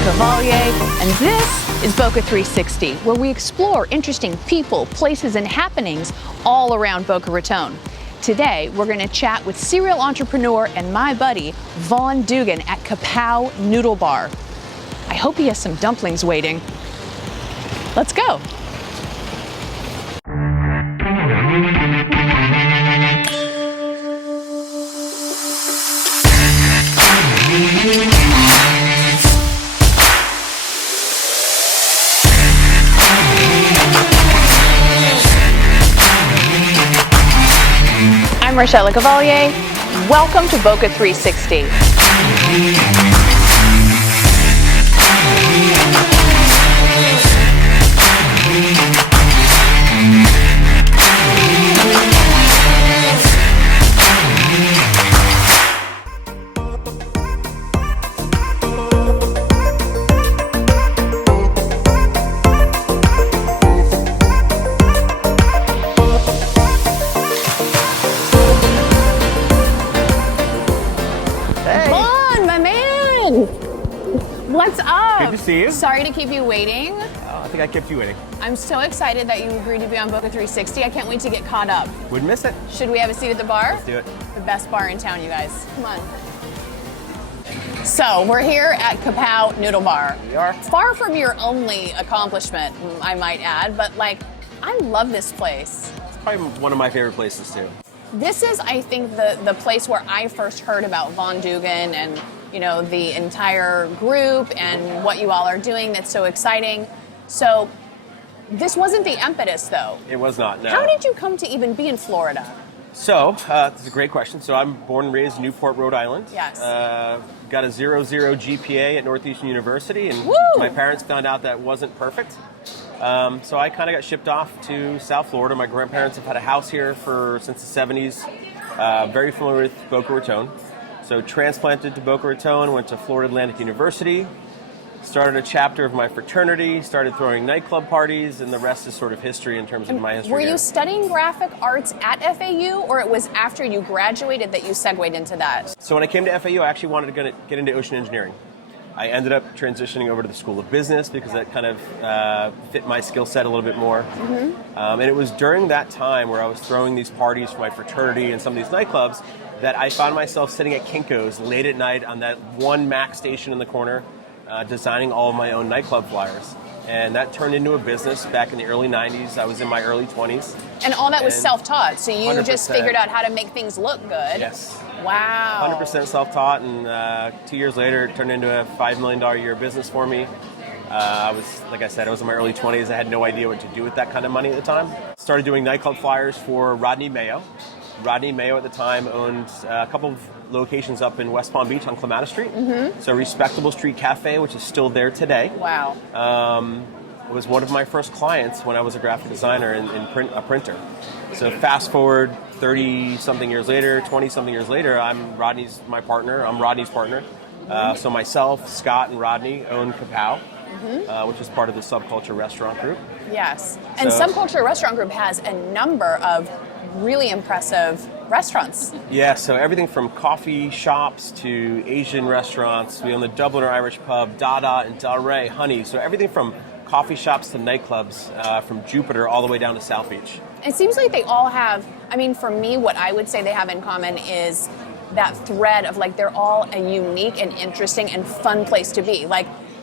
Lecavalier, and this is Boca 360, where we explore interesting people, places, and happenings all around Boca Raton. Today, we're going to chat with serial entrepreneur and my buddy, Vaughan Dugan at Kapow Noodle Bar. I hope he has some dumplings waiting. Let's go. I'm Rochelle Lecavalier. Welcome to Boca 360. What's up? Good to see you. Sorry to keep you waiting. I think I kept you waiting. I'm so excited that you agreed to be on Boca 360. I can't wait to get caught up. Wouldn't miss it. Should we have a seat at the bar? Let's do it. The best bar in town, you guys. Come on. So we're here at Kapow Noodle Bar. We are. Far from your only accomplishment, I might add, but I love this place. It's probably one of my favorite places too. This is, I think, the place where I first heard about Vaughan Dugan and the entire group and what you all are doing that's so exciting. So this wasn't the impetus, though. It was not, no. How did you come to even be in Florida? So, that's a great question. So I'm born and raised in Newport, Rhode Island. Yes. Got a 0.0 GPA at Northeastern University, and Woo! My parents found out that wasn't perfect. So I kind of got shipped off to South Florida. My grandparents have had a house here since the 70s. Very familiar with Boca Raton. So transplanted to Boca Raton, went to Florida Atlantic University, started a chapter of my fraternity, started throwing nightclub parties, and the rest is sort of history in terms of my history. Were you studying graphic arts at FAU, or it was after you graduated that you segued into that? So when I came to FAU, I actually wanted to get into ocean engineering. I ended up transitioning over to the School of Business because that kind of fit my skill set a little bit more. Mm-hmm. And it was during that time where I was throwing these parties for my fraternity and some of these nightclubs that I found myself sitting at Kinko's late at night on that one Mac station in the corner, designing all of my own nightclub flyers. And that turned into a business back in the early 90s. I was in my early 20s. And all that was self-taught, so you 100%. Just figured out how to make things look good. Yes. Wow. 100% self-taught, and 2 years later, it turned into a $5 million a year business for me. Like I said, I was in my early 20s. I had no idea what to do with that kind of money at the time. Started doing nightclub flyers for Rodney Mayo. Rodney Mayo at the time owned a couple of locations up in West Palm Beach on Clematis Street. Mm-hmm. So Respectable Street Cafe, which is still there today. Wow. Was one of my first clients when I was a graphic designer and a printer. So fast forward 30-something years later, 20-something years later, I'm Rodney's partner. Mm-hmm. So myself, Scott, and Rodney own Kapow, mm-hmm. Which is part of the Subculture restaurant group. Yes. And Subculture Restaurant Group has a number of really impressive restaurants. Yeah, so everything from coffee shops to Asian restaurants. We own the Dubliner Irish Pub, Dada and Del Rey, Honey. So everything from coffee shops to nightclubs, from Jupiter all the way down to South Beach. It seems like they all have, for me, what I would say they have in common is that thread of they're all a unique and interesting and fun place to be.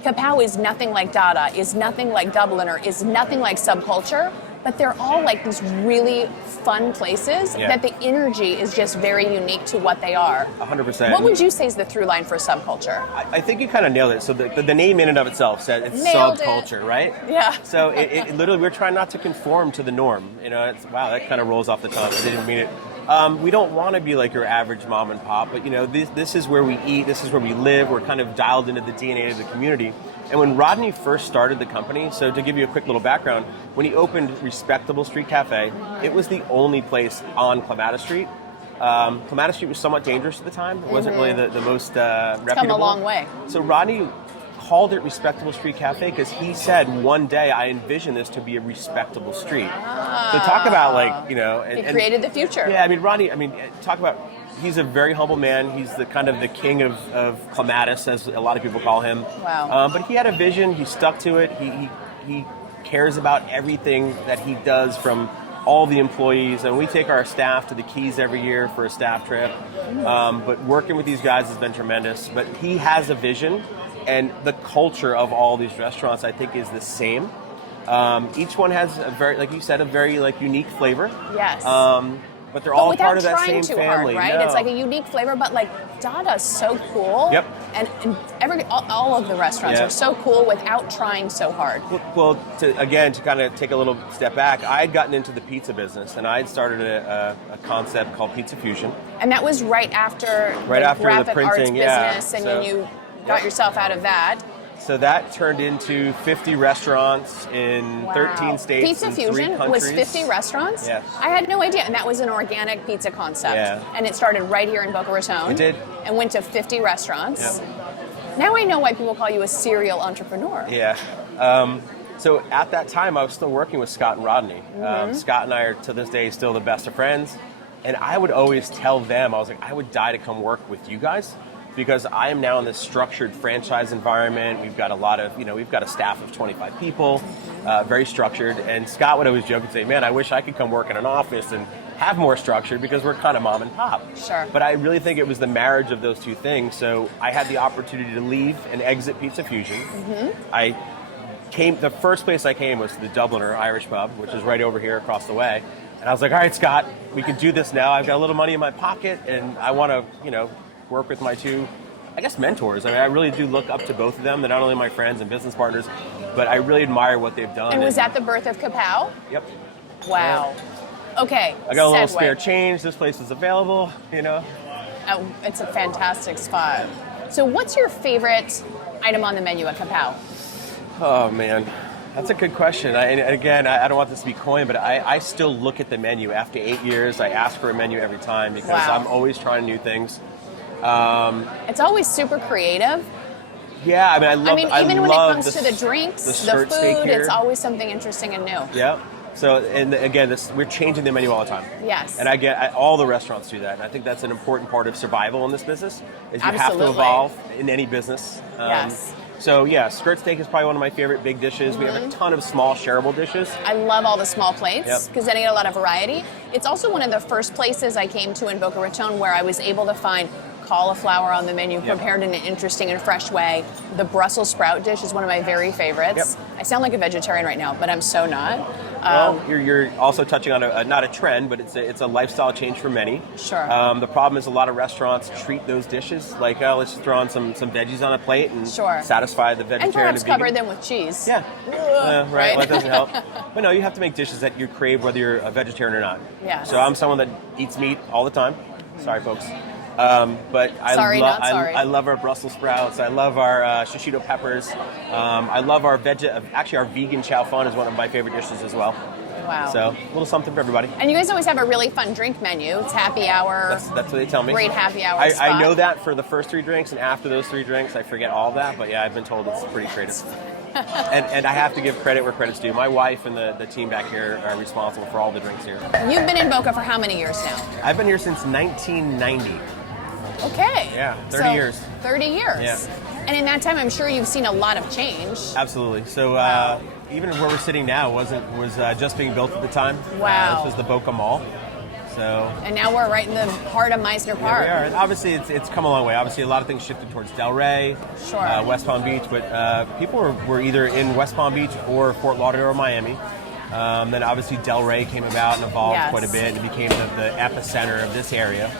Kapow is nothing like Dada, is nothing like Dubliner, is nothing like Subculture, but they're all these really fun places that the energy is just very unique to what they are. 100%. What would you say is the through line for Subculture? I think you kind of nailed it. So the name in and of itself said it's Subculture, right? Yeah. So it literally, we're trying not to conform to the norm. Wow, that kind of rolls off the tongue. I didn't mean it. We don't want to be like your average mom and pop, but this is where we eat, this is where we live. We're kind of dialed into the DNA of the community. And when Rodney first started the company, so to give you a quick little background, when he opened Respectable Street Cafe, it was the only place on Clematis Street. Clematis Street was somewhat dangerous at the time. It wasn't really the most reputable. It's come a long way. So Rodney called it Respectable Street Cafe because he said one day I envision this to be a respectable street. So talk about he created the future. Yeah, Rodney, talk about he's a very humble man. He's the kind of the king of clematis, as a lot of people call him. Wow. But he had a vision. He stuck to it. He cares about everything that he does, from all the employees. And we take our staff to the Keys every year for a staff trip. But working with these guys has been tremendous. But he has a vision, and the culture of all these restaurants, I think, is the same. Each one has a very, like you said, a very like unique flavor. Yes. But they're all part of that trying same too family. hard, right? No. It's like a unique flavor, but like Dada's so cool. Yep. And all of the restaurants are so cool without trying so hard. Well, to kind of take a little step back, I had gotten into the pizza business, and I had started a concept called Pizza Fusion. And that was right after the graphic arts business, and then you got yourself out of that. So that turned into 50 restaurants in 13 states Pizza and 3 Fusion countries. was 50 restaurants? Yeah. I had no idea. And that was an organic pizza concept. Yeah. And it started right here in Boca Raton. It did. And went to 50 restaurants. Yep. Now I know why people call you a serial entrepreneur. Yeah. So at that time, I was still working with Scott and Rodney. Scott and I are, to this day, still the best of friends. And I would always tell them, I was like, I would die to come work with you guys, because I am now in this structured franchise environment. We've got a lot of, we've got a staff of 25 people, very structured. And Scott would always joke and say, man, I wish I could come work in an office and have more structure, because we're kind of mom and pop. Sure. But I really think it was the marriage of those two things. So I had the opportunity to leave and exit Pizza Fusion. The first place I came was to the Dubliner Irish pub, which is right over here across the way. And I was like, all right, Scott, we can do this now. I've got a little money in my pocket, and I want to, work with my two, I guess, mentors. I mean, I really do look up to both of them. They're not only my friends and business partners, but I really admire what they've done. And was that the birth of Kapow? Yep. Wow. Okay. I got a little spare change. This place is available, Oh, it's a fantastic spot. So what's your favorite item on the menu at Kapow? Oh, man. That's a good question. I don't want this to be coy, but I still look at the menu after 8 years. I ask for a menu every time, because I'm always trying new things. It's always super creative. Yeah, I mean, even when it comes to the drinks, the food, it's always something interesting and new. Yeah. So, and again, we're changing the menu all the time. Yes. And all the restaurants do that. And I think that's an important part of survival in this business, is you have to evolve in any business. Yes. So yeah, skirt steak is probably one of my favorite big dishes. We have a ton of small shareable dishes. I love all the small plates, because then I get a lot of variety. It's also one of the first places I came to in Boca Raton where I was able to find cauliflower on the menu prepared in an interesting and fresh way. The Brussels sprout dish is one of my very favorites. I sound like a vegetarian right now, but I'm so not. Well, you're also touching on not a trend, but it's a lifestyle change for many. Sure. The problem is a lot of restaurants treat those dishes like, let's just throw on some veggies on a plate and satisfy the vegetarian and perhaps vegan. cover them with cheese. Yeah. Right. Well, that doesn't help. But no, you have to make dishes that you crave whether you're a vegetarian or not. Yes. So I'm someone that eats meat all the time. Sorry, folks. But I love our Brussels sprouts. I love our shishito peppers. I love our our vegan chow fun is one of my favorite dishes as well. Wow. So a little something for everybody. And you guys always have a really fun drink menu. It's happy hour. That's what they tell me. Great happy hour spot. I know that for the first 3 drinks, and after those 3 drinks, I forget all that. But yeah, I've been told it's pretty creative. and I have to give credit where credit's due. My wife and the team back here are responsible for all the drinks here. You've been in Boca for how many years now? I've been here since 1990. Okay. Yeah, 30 years. 30 years. Yeah. And in that time, I'm sure you've seen a lot of change. Absolutely. So even where we're sitting now was just being built at the time. Wow. This was the Boca Mall. So. And now we're right in the heart of Meisner Park. Yeah, we are. And obviously, it's come a long way. Obviously, a lot of things shifted towards Delray, West Palm Beach, but people were either in West Palm Beach or Fort Lauderdale or Miami. Then obviously Delray came about and evolved quite a bit and became the epicenter of this area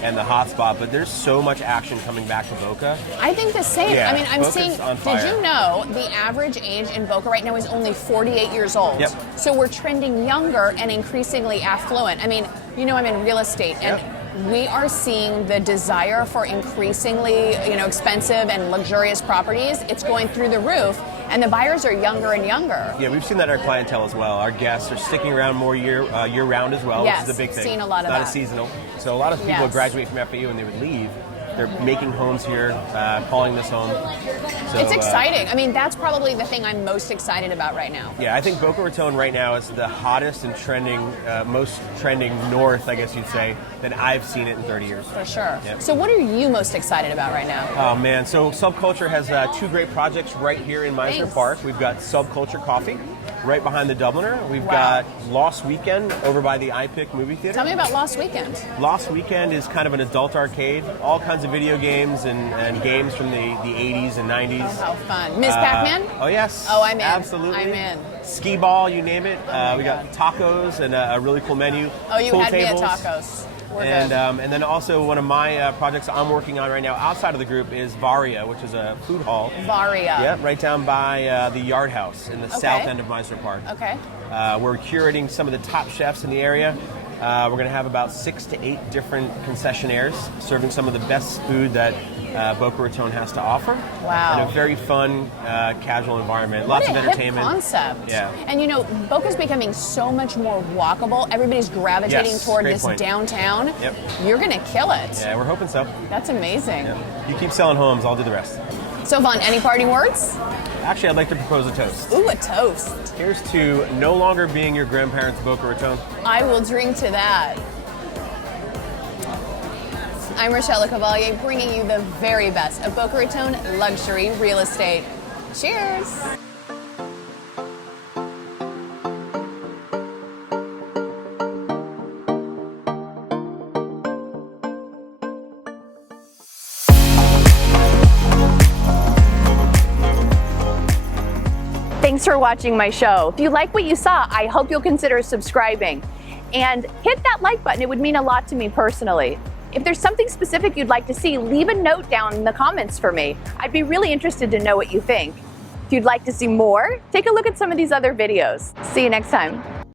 and the hotspot. But there's so much action coming back to Boca. I think the same. Yeah, I mean, I'm Boca's seeing. on fire. Did you know the average age in Boca right now is only 48 years old? Yep. So we're trending younger and increasingly affluent. I mean, I'm in real estate, and we are seeing the desire for increasingly, expensive and luxurious properties. It's going through the roof, and the buyers are younger and younger. Yeah, we've seen that in our clientele as well. Our guests are sticking around more year-round as well, Yes, which is a big thing. seen a lot of Not that. as seasonal. So a lot of people would graduate from FAU and they would leave. They're making homes here, calling this home. So, It's exciting. I mean, that's probably the thing I'm most excited about right now. Yeah, I think Boca Raton right now is the hottest and trending, most trending north, I guess you'd say, than I've seen it in 30 years. For sure. Yep. So what are you most excited about right now? Oh man, so Subculture has 2 great projects right here in Meisner Thanks. Park. We've got Subculture Coffee right behind the Dubliner. We've Wow. got Lost Weekend over by the iPic movie theater. Tell me about Lost Weekend. Lost Weekend is kind of an adult arcade, all kinds of video games and games from the 80s and 90s. Oh, how fun. Ms. Pac-Man? Oh yes. Oh, I'm in. Absolutely. I'm in. Skee ball, you name it. my We got God. tacos and a really cool menu. Oh, you pool had tables. me at tacos. We're And good. and then also one of my projects I'm working on right now outside of the group is Varia, which is a food hall. Varia. Yeah, right down by the Yard House in the Okay. south end of Meisner Park. Okay. We're curating some of the top chefs in the area. We're going to have about 6 to 8 different concessionaires serving some of the best food that Boca Raton has to offer. Wow. In a very fun, casual environment. What Lots a of entertainment. hip concept. Yeah. And you know, Boca's becoming so much more walkable. Everybody's gravitating Yes, toward great this point. downtown. Yep. You're going to kill it. Yeah, we're hoping so. That's amazing. Yeah. You keep selling homes, I'll do the rest. So, Vaughan, any parting words? Actually, I'd like to propose a toast. Ooh, a toast. Here's to no longer being your grandparents' Boca Raton. I will drink to that. I'm Rochelle Lecavalier, bringing you the very best of Boca Raton luxury real estate. Cheers! Thanks for watching my show. If you like what you saw, I hope you'll consider subscribing. And hit that like button, it would mean a lot to me personally. If there's something specific you'd like to see, leave a note down in the comments for me. I'd be really interested to know what you think. If you'd like to see more, take a look at some of these other videos. See you next time.